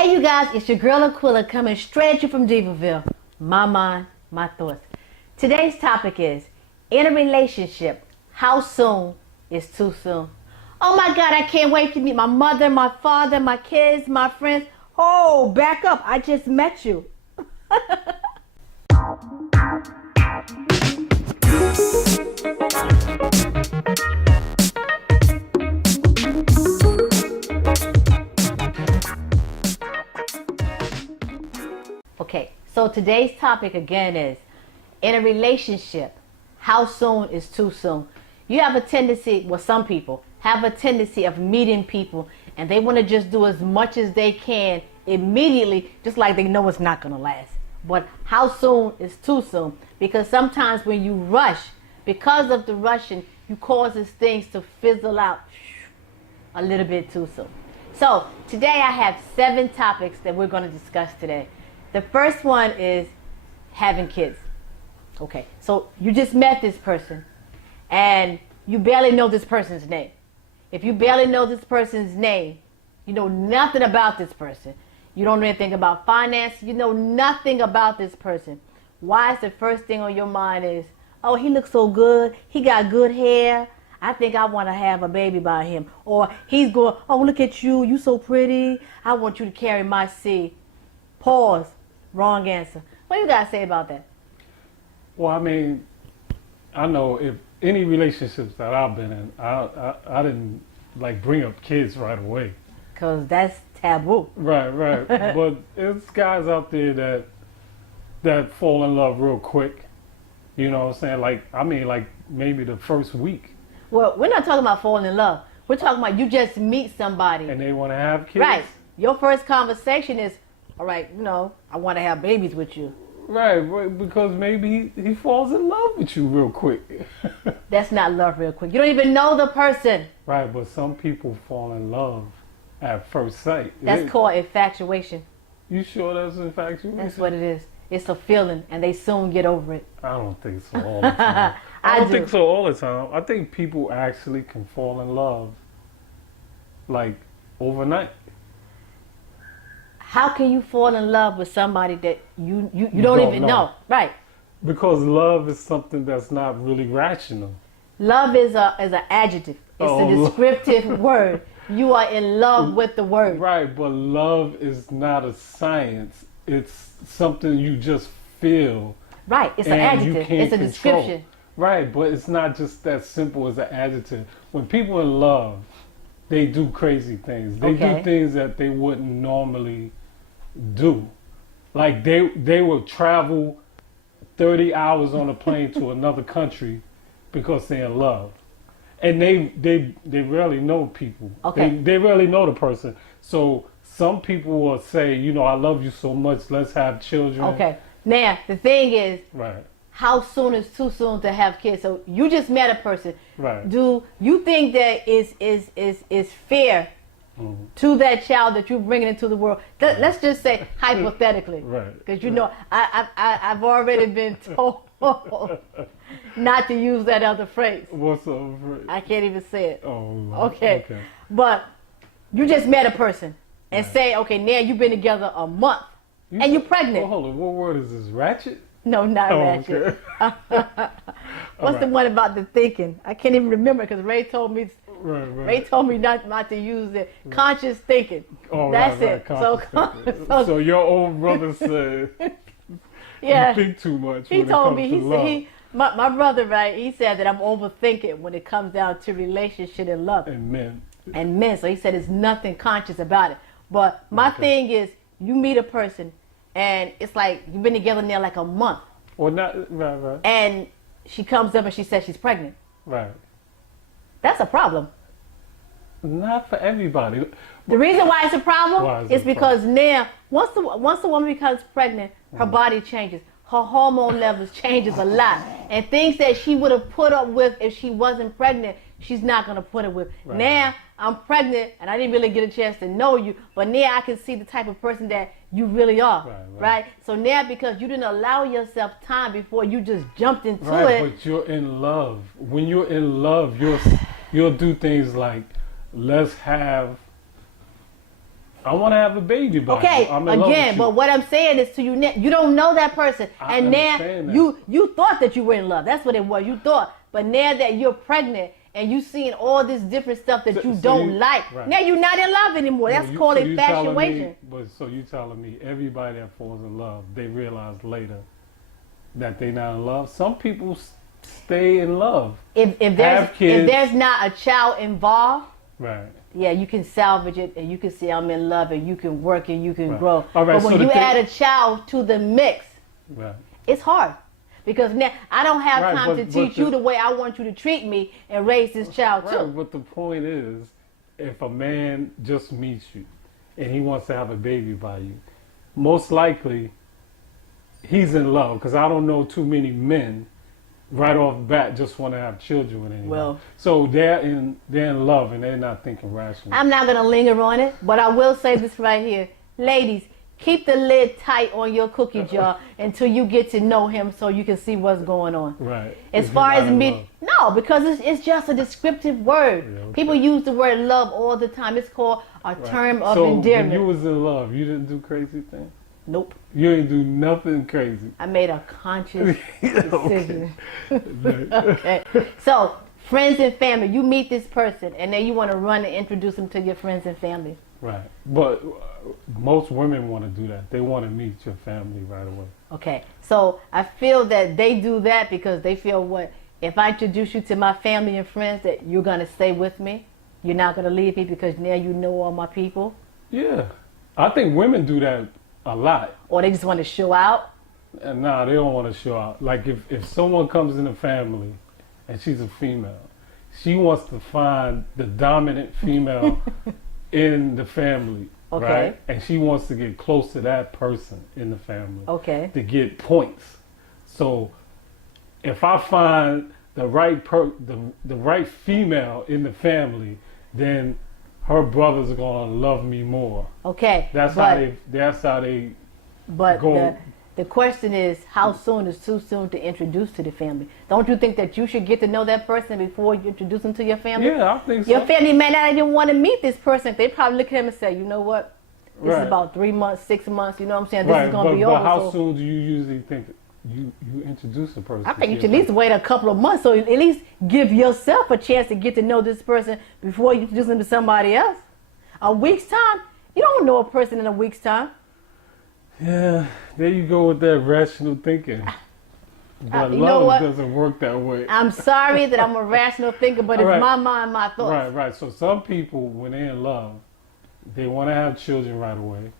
Hey you guys, it's your girl Aquila coming straight at you from Diva-Villege. My mind, my thoughts. Today's topic is, in a relationship, how soon is too soon? Oh my God, I can't wait to meet my mother, my father, my kids, my friends. Oh, back up, I just met you. Okay, so today's topic again is, in a relationship, how soon is too soon? You have a tendency, well, some people have a tendency of meeting people and they want to just do as much as they can immediately, just like they know it's not going to last. But how soon is too soon? Because sometimes when you rush, because of the rushing, you causes things to fizzle out a little bit too soon. So today I have 7 topics that we're going to discuss today. The first one is having kids. Okay, so you just met this person and you barely know this person's name. If you barely know this person's name, you know nothing about this person. You don't know anything about finance. You know nothing about this person. Why is the first thing on your mind is, oh, he looks so good. He got good hair. I think I want to have a baby by him. Or he's going, oh, look at you. You so pretty. I want you to carry my seed. Pause. Wrong answer. What do you guys say about that? Well, I mean, I know if any relationships that I've been in, I didn't like bring up kids right away. Because that's taboo. Right. But there's guys out there that fall in love real quick. You know what I'm saying? Like maybe the first week. Well, we're not talking about falling in love. We're talking about you just meet somebody. And they want to have kids? Right. Your first conversation is, all right, I want to have babies with you. Right, because maybe he falls in love with you real quick. That's not love real quick. You don't even know the person. Right, but some people fall in love at first sight. That's called infatuation. You sure that's infatuation? That's what it is. It's a feeling, and they soon get over it. I don't think so all the time. I don't think so all the time. I think people actually can fall in love, like, overnight. How can you fall in love with somebody that you don't even know? Right. Because love is something that's not really rational. Love is an adjective. It's a descriptive word. You are in love with the word. Right, but love is not a science. It's something you just feel. Right, it's an adjective. It's a description. Right, but it's not just that simple as an adjective. When people are in love, they do crazy things. They do things that they wouldn't normally do. Like they will travel 30 hours on a plane to another country because they're in love. And they rarely know people. Okay. They rarely know the person. So some people will say, I love you so much, let's have children. Okay. Now, the thing is, right, how soon is too soon to have kids? So you just met a person. Right. Do you think that is fair to that child that you're bringing into the world? Let's just say hypothetically. Right. Because I've already been told not to use that other phrase. What's the other phrase? I can't even say it. Oh. Okay. But you just met a person and say, okay, now you've been together a month and you're pregnant. Oh, hold on. What word is this? Ratchet? No, not ratchet. Okay. What's the one about the thinking? I can't even remember because Ray told me. Right. Ray told me not to use it. Conscious thinking. Oh, that's right, it. So your old brother said, yeah, you think too much. He told me my brother, right? He said that I'm overthinking when it comes down to relationship and love and men. So he said there's nothing conscious about it. But my thing is, you meet a person and it's like you've been together now like a month. Well, not right. And she comes up and she says she's pregnant. Right. That's a problem. Not for everybody. The reason why it's a problem is because now, once the woman becomes pregnant, her body changes. Her hormone levels changes a lot. And things that she would have put up with if she wasn't pregnant, she's not going to put up with. Right. Now, I'm pregnant, and I didn't really get a chance to know you, but now I can see the type of person that you really are, right? So now, because you didn't allow yourself time before you just jumped into it. Right, but you're in love. When you're in love, you'll do things like, let's have I want to have a baby by okay, you. I'm in love with again, you. but what I'm saying is to you, you don't know that person. I and now understand that. you thought that you were in love. That's what it was. You thought. But now that you're pregnant and you seeing all this different stuff that you don't like, right. now you're not in love anymore. That's called infatuation. But so you telling me everybody that falls in love, they realize later that they're not in love? Some people stay in love. If there's not a child involved, right. Yeah, you can salvage it and you can say I'm in love and you can work and you can grow. All right, but when you add a child to the mix, right. It's hard. Because now I don't have time to teach you the way I want you to treat me and raise this child too. But the point is, if a man just meets you and he wants to have a baby by you, most likely he's in love. Because I don't know too many men right off the bat just want to have children with anyone. Well, so they're in love and they're not thinking rationally. I'm not going to linger on it, but I will say this right here. Ladies, keep the lid tight on your cookie jar until you get to know him so you can see what's going on. Right. As far as me, no, because it's just a descriptive word. Yeah, okay. People use the word love all the time. It's called a term of endearment. So when you was in love, you didn't do crazy things? Nope. You didn't do nothing crazy? I made a conscious decision. Okay. So, friends and family, you meet this person and then you want to run and introduce them to your friends and family. Right. But most women want to do that. They want to meet your family right away. Okay. So I feel that they do that because they feel if I introduce you to my family and friends that you're going to stay with me. You're not going to leave me because now you know all my people. Yeah. I think women do that a lot. Or they just want to show out. Nah, they don't want to show out. Like if someone comes in the family and she's a female, she wants to find the dominant female in the family, okay. Right? And she wants to get close to that person in the family, okay, to get points. So if I find the right the right female in the family, then her brothers are gonna love me more. Okay, that's how they. But go. The question is, how soon is too soon to introduce to the family? Don't you think that you should get to know that person before you introduce them to your family? Yeah, I think so. Your family may not even want to meet this person. They probably look at him and say, you know what? This is about 3 months, 6 months. You know what I'm saying? This is going to be over. But how soon do you usually think you introduce a person? I think you should at least wait a couple of months, so at least give yourself a chance to get to know this person before you introduce them to somebody else. A week's time? You don't know a person in a week's time. Yeah, there you go with that rational thinking. But love doesn't work that way. I'm sorry that I'm a rational thinker, but it's my mind, my thoughts. Right. So some people, when they're in love, they want to have children right away.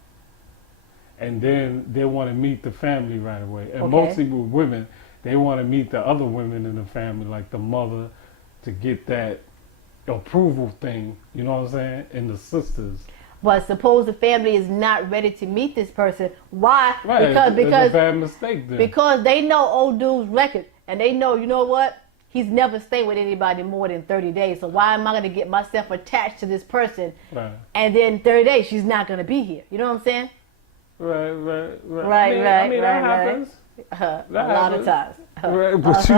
And then they want to meet the family right away. And mostly with women, they want to meet the other women in the family, like the mother, to get that approval thing, you know what I'm saying? And the sisters. But suppose the family is not ready to meet this person. Why? Right. Because it's a bad mistake then. Because they know old dude's record. And they know, you know what? He's never stayed with anybody more than 30 days. So why am I going to get myself attached to this person? Right. And then 30 days, she's not going to be here. You know what I'm saying? Right. I mean, that happens. A lot of times. Right, but you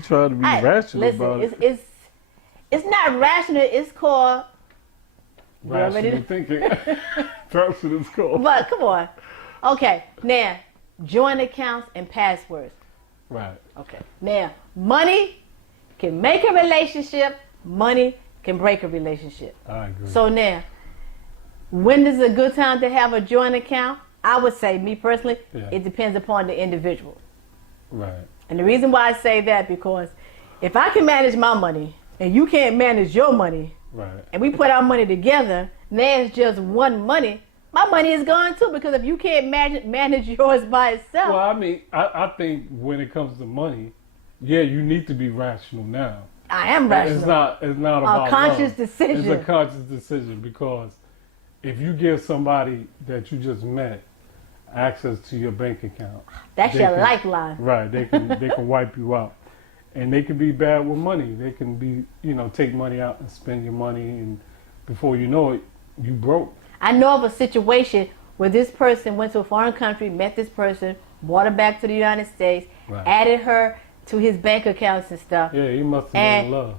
try to be rational about it. It's not rational. It's called rational thinking. That's what it's called. But come on. Okay. Now, joint accounts and passwords. Right. Okay. Now, money can make a relationship. Money can break a relationship. I agree. So now, when is a good time to have a joint account? I would say, me personally, it depends upon the individual. Right. And the reason why I say that, because if I can manage my money and you can't manage your money, right, and we put our money together, now it's just one money, my money is gone too, because if you can't manage yours by itself. Well, I mean, I think when it comes to money, you need to be rational now. I am rational. It's not about a conscious love. decision. It's a conscious decision, because if you give somebody that you just met access to your bank account, that's your lifeline. Right, they can wipe you out. And they can be bad with money. They can be, take money out and spend your money, and before you know it, you broke. I know of a situation where this person went to a foreign country, met this person, brought her back to the United States, added her to his bank accounts and stuff. Yeah, he must have been in love.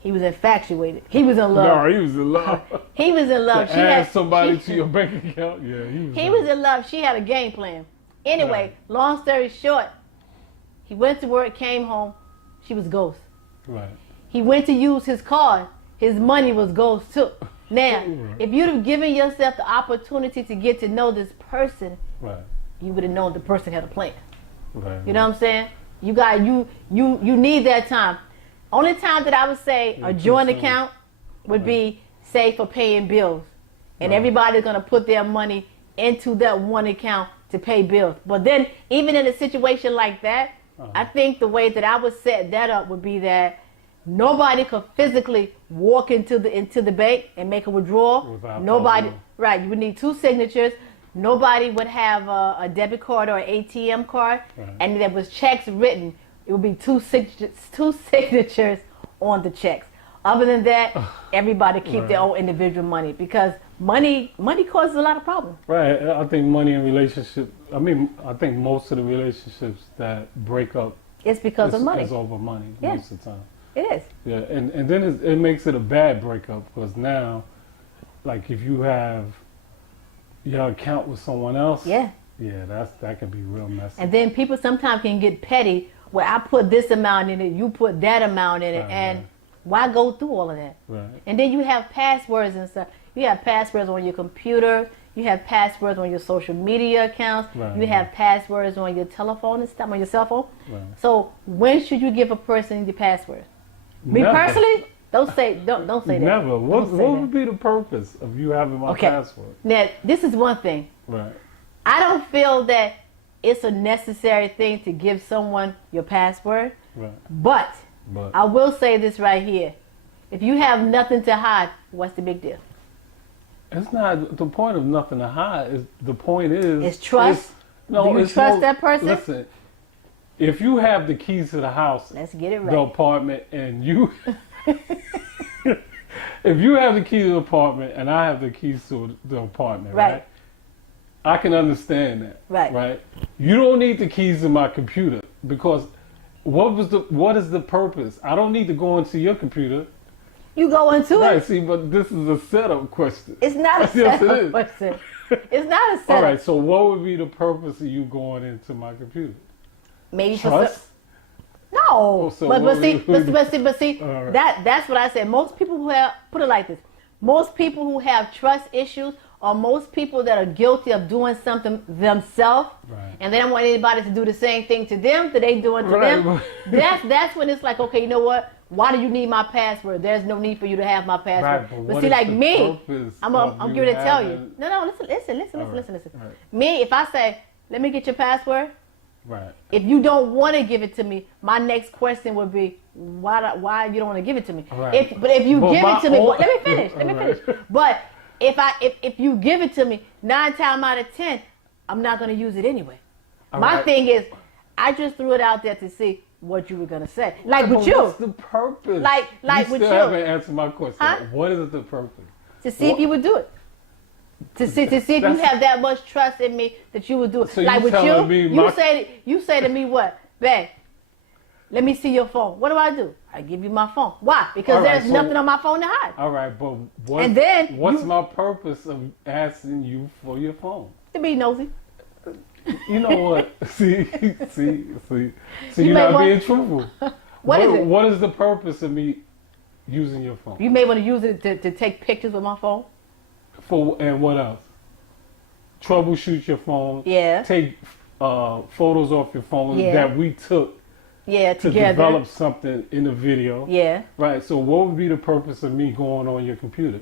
He was infatuated. He was in love. No, he was in love. He was in love. To add somebody to your bank account. Yeah, he was in love. She had a game plan. Anyway, long story short, he went to work, came home. She was ghost. Right. He went to use his card. His money was ghost too. Now, if you'd have given yourself the opportunity to get to know this person, you would have known the person had a plan. Right. You know what I'm saying? You need that time. Only time that I would say a joint account would be, say, for paying bills. And everybody's going to put their money into that one account to pay bills. But then, even in a situation like that, I think the way that I would set that up would be that nobody could physically walk into the bank and make a withdrawal. Nobody, right, you would need 2 signatures. Nobody would have a debit card or an ATM card. And there was checks written. It would be 2 signatures on the checks. Other than that, everybody keep their own individual money, because money causes a lot of problems. Right. I think money in relationships, I think most of the relationships that break up, it's because of money. It's over money most of the time. It is. Yeah, and then it makes it a bad breakup, because now, like, if you have your account with someone else, that can be real messy. And then people sometimes can get petty, where I put this amount in it, you put that amount in it, and why go through all of that? Right. And then you have passwords and stuff. You have passwords on your computer. You have passwords on your social media accounts. You have passwords on your telephone and stuff, on your cell phone. So when should you give a person your password? Me personally, don't say that. Never. What would be the purpose of you having my password? Now, this is one thing. Right. I don't feel that it's a necessary thing to give someone your password. Right. But I will say this right here. If you have nothing to hide, what's the big deal? It's not the point of nothing to hide. The point is... It's trust. Do you trust that person? Listen, if you have the keys to the house... Let's get it right. The apartment, and you... if you have the key to the apartment and I have the keys to the apartment, right? I can understand that. Right. You don't need the keys to my computer, because what is the purpose? I don't need to go into your computer. You go into it. Right, see, but this is a setup question. It's not a setup question. It's not a setup. All right, so what would be the purpose of you going into my computer? Maybe trust? No. So but see, that's what I said. Most people who have, put it like this, most people who have trust issues, or most people that are guilty of doing something themselves, and they don't want anybody to do the same thing to them that they doing to them. That's when it's like, okay, you know what? Why do you need my password? There's no need for you to have my password. But see, like me, I'm going to tell you. No, listen. Me, if I say, let me get your password, if you don't want to give it to me, my next question would be, why you don't want to give it to me? But if you give it to me, let me finish. But if you give it to me, 9 times out of 10, I'm not going to use it anyway. My thing is, I just threw it out there to see what you were going to say. Like with you. What's the purpose? Like you with you. still haven't answered my question. Huh? What is the purpose? To see if you would do it. To see if you have that much trust in me that you would do it. So like with you, you say to me what? Babe, let me see your phone. What do? I give you my phone. Why? Because there's nothing on my phone to hide. All right, but what's my purpose of asking you for your phone? To be nosy. You know what? See, you're not being truthful. What is it? What is the purpose of me using your phone? You may want to use it to take pictures with my phone. And what else? Troubleshoot your phone. Yeah. Take photos off your phone that we took. Yeah, to develop something in the video. Yeah. Right. So what would be the purpose of me going on your computer?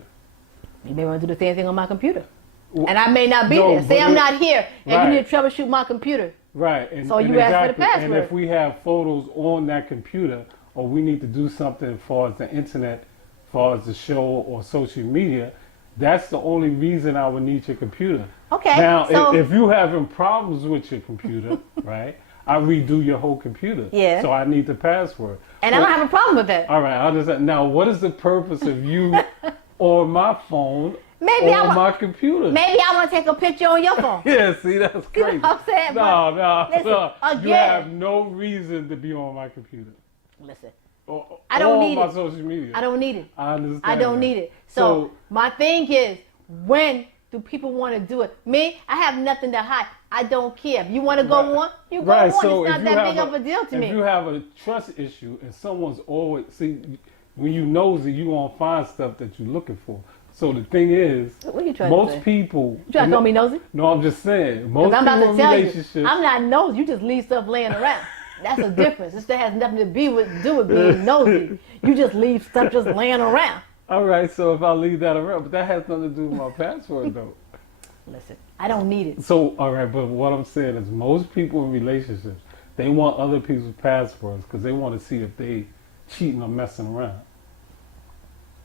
You may want to do the same thing on my computer. And I may not be there. Say I'm not here, and you need to troubleshoot my computer. Right. And, so you ask for the password. And if we have photos on that computer, or we need to do something as far as the internet, as far as the show or social media, that's the only reason I would need your computer. Okay. Now, if you're having problems with your computer, right, I redo your whole computer. Yeah. So I need the password. And I don't have a problem with that. All right. I understand. Now, what is the purpose of you on my phone? On my computer. Maybe I want to take a picture on your phone. Yeah, see, that's crazy. You know what I'm saying? No. Listen, again, you have no reason to be on my computer. Listen, I don't need my it. social media. I don't need it. I understand. I don't need it. So my thing is, when do people want to do it? Me, I have nothing to hide. I don't care. If you want to go on, you go on. So it's not that big of a deal to me. If you have a trust issue and someone's always when you nosy, you won't find stuff that you're looking for. So the thing is, what are you trying most to say? people. You trying to call me nosy? No, I'm just saying. Most I'm about people to tell in relationships. you, I'm not nosy. You just leave stuff laying around. That's a difference. This has nothing to do with being nosy. You just leave stuff just laying around. All right, so if I leave that around, but that has nothing to do with my password, though. Listen, I don't need it. So, all right, but what I'm saying is most people in relationships, they want other people's passwords because they want to see if they cheating or messing around.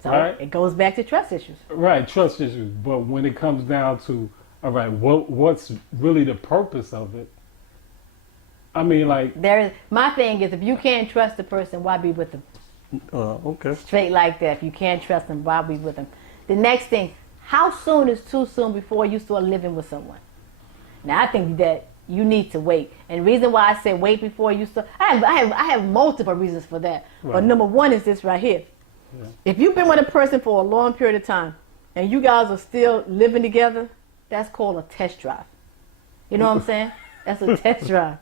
So right? It goes back to trust issues. Right, trust issues. But when it comes down to, all right, what's really the purpose of it? I mean, like... My thing is, if you can't trust the person, why be with them? Okay. Straight like that. If you can't trust them, why be with them? The next thing, how soon is too soon before you start living with someone? Now, I think that you need to wait. And the reason why I say wait before you start, I have multiple reasons for that. Right. But number one is this right here. Yeah. If you've been with a person for a long period of time and you guys are still living together, that's called a test drive. You know what I'm saying? That's a test drive.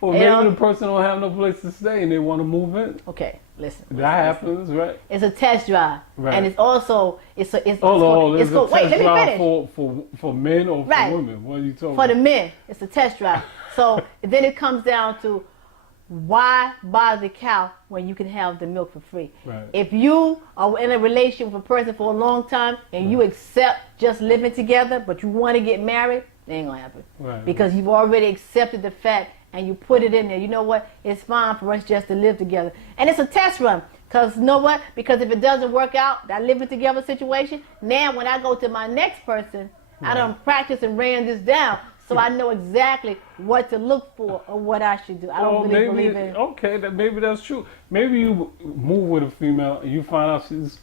Well, maybe the person don't have no place to stay and they want to move in. Okay, listen. That happens, right? It's a test drive, right. And it's also wait, let me finish. For men or for women? What are you talking about? For the men, it's a test drive. So then it comes down to why buy the cow when you can have the milk for free? Right. If you are in a relationship with a person for a long time and you accept just living together, but you want to get married, it ain't gonna happen. Right. Because you've already accepted the fact and you put it in there. You know what? It's fine for us just to live together. And it's a test run. Because you know what? Because if it doesn't work out, that living together situation, now when I go to my next person, I done practiced and ran this down. So I know exactly what to look for or what I should do. I don't really believe in it. Okay, maybe that's true. Maybe you move with a female and you find out she's...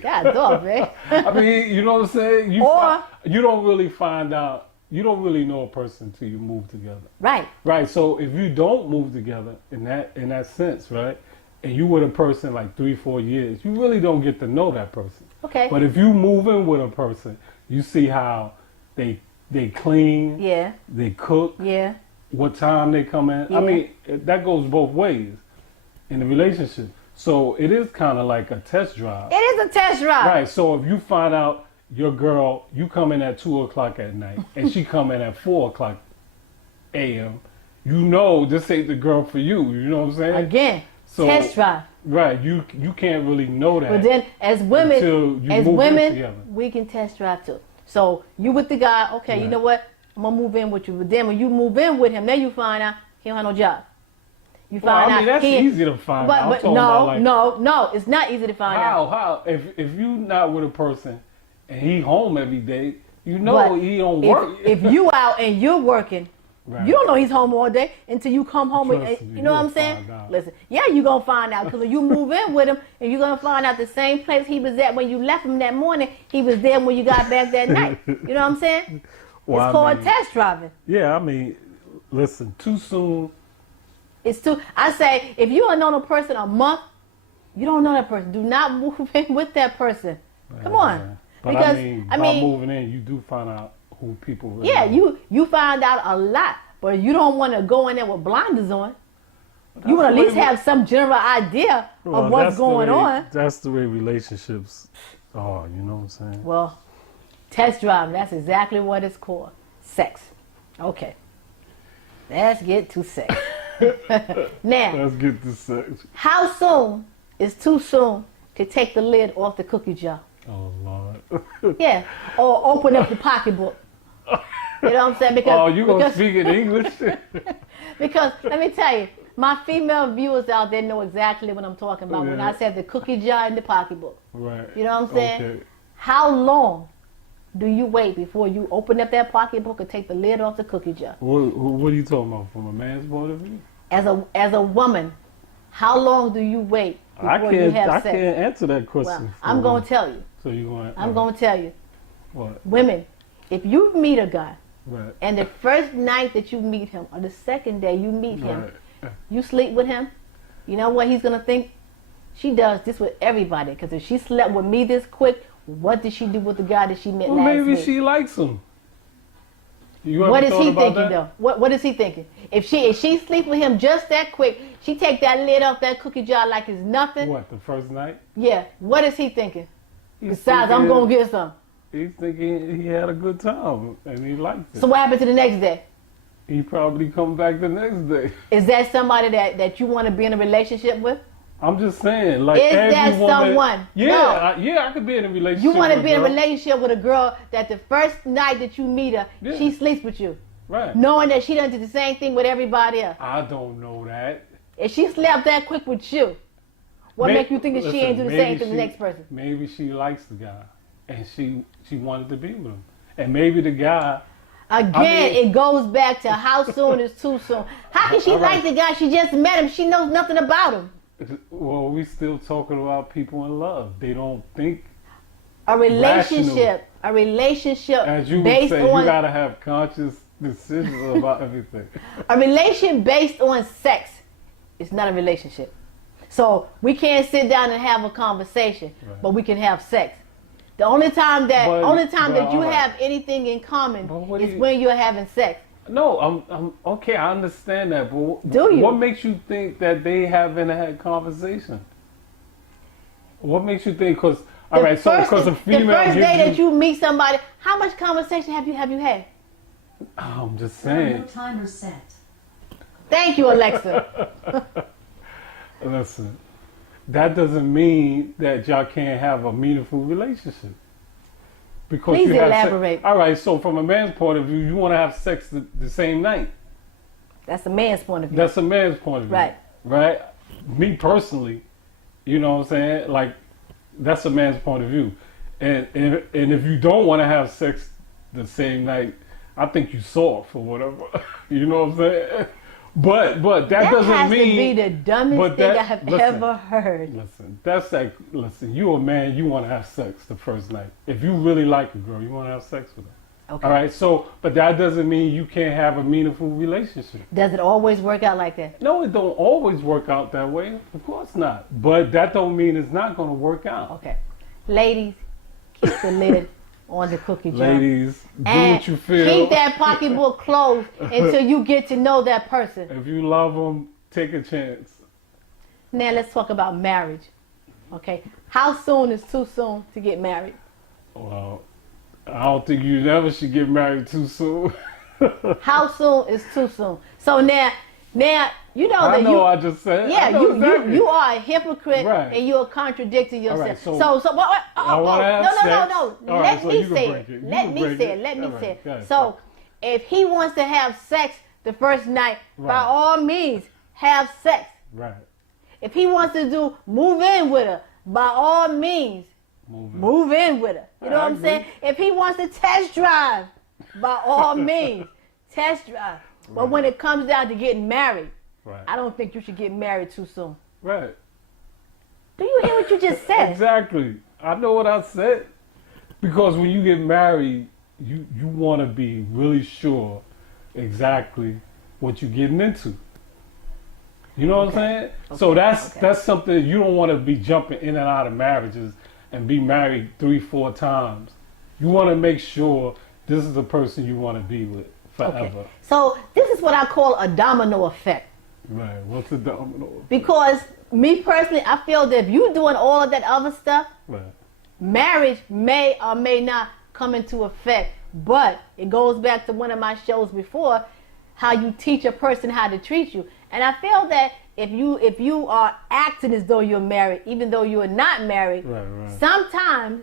God dog, man. I mean, you know what I'm saying? You don't really find out. You don't really know a person until you move together. Right. Right. So if you don't move together in that sense, right, and you with a person like 3-4 years, you really don't get to know that person. Okay. But if you move in with a person, you see how they clean. Yeah. They cook. Yeah. What time they come in. Yeah. I mean, that goes both ways in the relationship. So it is kind of like a test drive. It is a test drive. Right. So if you find out your girl, you come in at 2:00 at night, and she come in at 4:00 a.m. You know this ain't the girl for you. You know what I'm saying? Again, test drive. Right. You can't really know that. But then, as women, we can test drive too. So you with the guy, okay? Right. You know what? I'm gonna move in with you. But then when you move in with him, then you find out he don't have no job. You find out that's easy to find out. But no, it's not easy to find out. How? If you not with a person and he home every day, you know he don't work. If you out and you're working, right. You don't know he's home all day until you come home. You know what I'm saying? Listen, yeah, you're going to find out because when you move in with him and you're going to find out the same place he was at when you left him that morning, he was there when you got back that night. You know what I'm saying? Well, it's called test driving. Yeah, I mean, listen, too soon. I say, if you don't know a person a month, you don't know that person. Do not move in with that person. Come on. But because, I mean, by moving in, you do find out who people really are. Yeah, you find out a lot, but you don't want to go in there with blinders on. You want to at least have some general idea of what's going on. That's the way relationships are, you know what I'm saying? Well, test drive, that's exactly what it's called. Sex. Okay. Let's get to sex. Now, let's get to sex. How soon is too soon to take the lid off the cookie jar? Oh, Lord. Yeah, or open up the pocketbook. You know what I'm saying? Because, you going to speak in English? Because, let me tell you, my female viewers out there know exactly what I'm talking about when I said the cookie jar and the pocketbook. Right. You know what I'm saying? Okay. How long do you wait before you open up that pocketbook and take the lid off the cookie jar? What are you talking about from a man's point of view? As a woman, how long do you wait before you have sex? I can't answer that question. Well, I'm going to tell you. So you're going to... I'm going to tell you. What? Women, if you meet a guy, right, and the first night that you meet him or the second day you meet him, right, you sleep with him, you know what he's going to think? She does this with everybody. Because if she slept with me this quick, what did she do with the guy that she met last maybe week? she likes him. What is he thinking, though? What is he thinking? If she sleeps with him just that quick, she take that lid off that cookie jar like it's nothing. What, the first night? Yeah. What is he thinking? He's Besides, thinking, I'm going to get some. He's thinking he had a good time and he liked it. So what happened to the next day? He probably come back the next day. Is that somebody that you want to be in a relationship with? I'm just saying, like, is that someone? Yeah, no. I could be in a relationship. You want to be in a girl. relationship with a girl that the first night that you meet her, she sleeps with you. Right. Knowing that she done did the same thing with everybody else. I don't know that. If she slept that quick with you, what make you think that she ain't do the same thing to the next person? Maybe she likes the guy, and she wanted to be with him, and maybe the guy. Again, it goes back to how soon is too soon. How can she like the guy? She just met him. She knows nothing about him. Well, we still talking about people in love. They don't think. A relationship, as you based would say, on you gotta have conscious decisions about everything. A relation based on sex is not a relationship. So we can't sit down and have a conversation, but we can have sex. The only time that you have anything in common is when you're having sex. No, I'm okay. I understand that, but do you? What makes you think that they haven't had conversation? What makes you think? Because because a female. The first day that you meet somebody, how much conversation have you had? I'm just saying. No timer set. Thank you, Alexa. Listen, that doesn't mean that y'all can't have a meaningful relationship. Because please you have elaborate. All right, so from a man's point of view, you want to have sex the same night. That's a man's point of view. That's a man's point of view. Right. Right? Me personally, you know what I'm saying? Like, that's a man's point of view. And if you don't want to have sex the same night, I think you soft or whatever. You know what I'm saying? But that doesn't has mean to be the dumbest thing I have ever heard. Listen, you a man, you want to have sex the first night. If you really like a girl, you want to have sex with her. Okay. All right, so, but that doesn't mean you can't have a meaningful relationship. Does it always work out like that? No, it don't always work out that way. Of course not. But that don't mean it's not going to work out. Okay. Ladies, keep the lid on the cookie jar. Ladies, do and what you feel. Keep that pocketbook closed until you get to know that person. If you love them, take a chance. Now let's talk about marriage. Okay. How soon is too soon to get married? Well, I don't think you ever should get married too soon. How soon is too soon? So now you know that you. I just said. Yeah, exactly. you are a hypocrite, right. and you are contradicting yourself. Right, so no. Let me say it. Let me say it. So, if he wants to have sex the first night, by all means, have sex. Right. If he wants to move in with her, by all means, move in with her. You know what I'm saying? If he wants to test drive, by all means, test drive. But when it comes down to getting married, I don't think you should get married too soon. Right. Do you hear what you just said? Exactly. I know what I said. Because when you get married, you want to be really sure exactly what you're getting into. You know what I'm saying? So that's something you don't want to be jumping in and out of marriages and be married 3-4 times. You want to make sure this is the person you want to be with forever. Okay. So this is what I call a domino effect. Right. What's a domino effect? Because me personally, I feel that if you're doing all of that other stuff, marriage may or may not come into effect. But it goes back to one of my shows before, how you teach a person how to treat you. And I feel that if you are acting as though you're married, even though you are not married, sometimes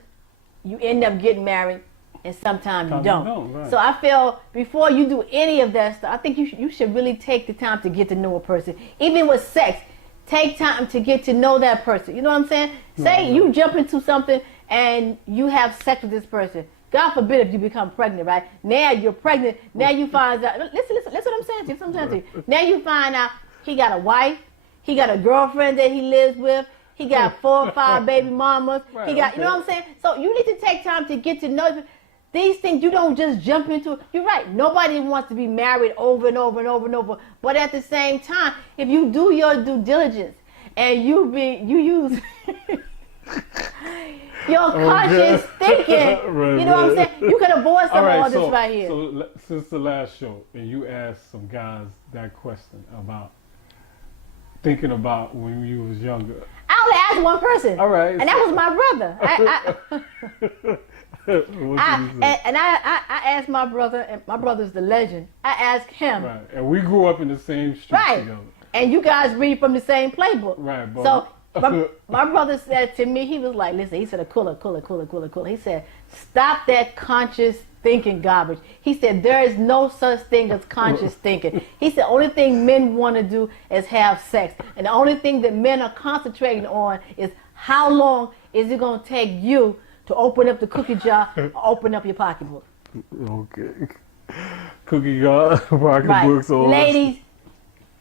you end up getting married and sometimes you don't. So I feel before you do any of that stuff, I think you should really take the time to get to know a person. Even with sex, take time to get to know that person. You know what I'm saying? Say you jump into something and you have sex with this person. God forbid if you become pregnant, right? Now you're pregnant. Now you find out. Listen what I'm saying to you. Sometimes to you. Now you find out he got a wife. He got a girlfriend that he lives with. He got 4 or 5 baby mamas. He got, you know what I'm saying? So you need to take time to get to know these things. You don't just jump into it. You're right. Nobody wants to be married over and over and over and over. But at the same time, if you do your due diligence and you use your conscious thinking. Right, you know what I'm saying? You could avoid some of all this right here. So since the last show, and you asked some guys that question about thinking about when you was younger. I only asked one person. All right. And that was my brother. I asked my brother, and my brother's the legend. I asked him. Right. And we grew up in the same street together. And you guys read from the same playbook. Right. But so my brother said to me, he was like, listen, he said, cooler. He said, stop that conscious thinking garbage. He said, there is no such thing as conscious thinking. He said, only thing men want to do is have sex. And the only thing that men are concentrating on is how long is it going to take you to open up the cookie jar or open up your pocketbook. Okay. Cookie jar, pocketbooks. Right. Ladies,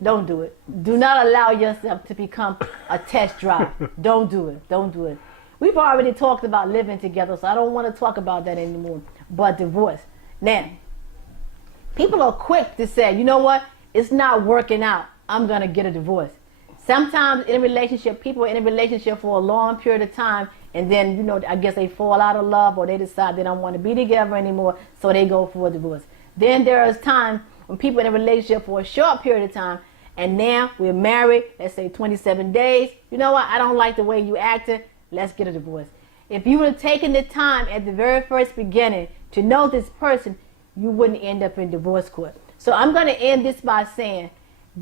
don't do it. Do not allow yourself to become a test drive. Don't do it. Don't do it. We've already talked about living together, so I don't want to talk about that anymore. But divorce. Now, people are quick to say, you know what? It's not working out. I'm going to get a divorce. Sometimes in a relationship, people are in a relationship for a long period of time, and then, you know, I guess they fall out of love or they decide they don't want to be together anymore, so they go for a divorce. Then there is time when people are in a relationship for a short period of time, and now we're married, let's say 27 days. You know what? I don't like the way you acted. Let's get a divorce. If you would have taken the time at the very first beginning to know this person, you wouldn't end up in divorce court. So I'm going to end this by saying,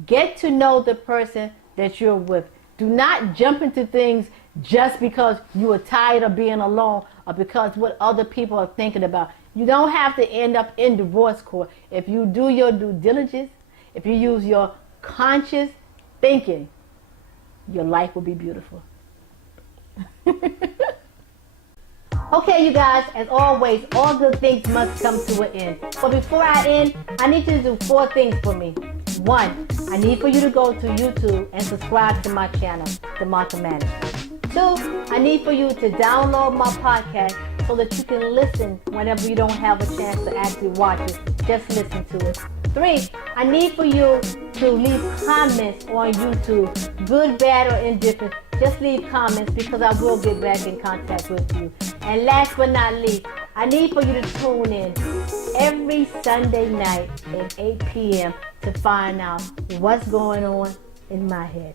get to know the person that you're with. Do not jump into things just because you are tired of being alone or because what other people are thinking about. You don't have to end up in divorce court. If you do your due diligence, if you use your conscious thinking, your life will be beautiful. Okay, you guys, as always, all good things must come to an end. But before I end, I need you to do 4 things for me. 1, I need for you to go to YouTube and subscribe to my channel, The Martha Manager. 2, I need for you to download my podcast so that you can listen whenever you don't have a chance to actually watch it. Just listen to it. 3, I need for you to leave comments on YouTube, good, bad, or indifferent. Just leave comments because I will get back in contact with you. And last but not least, I need for you to tune in every Sunday night at 8 p.m. to find out what's going on in my head.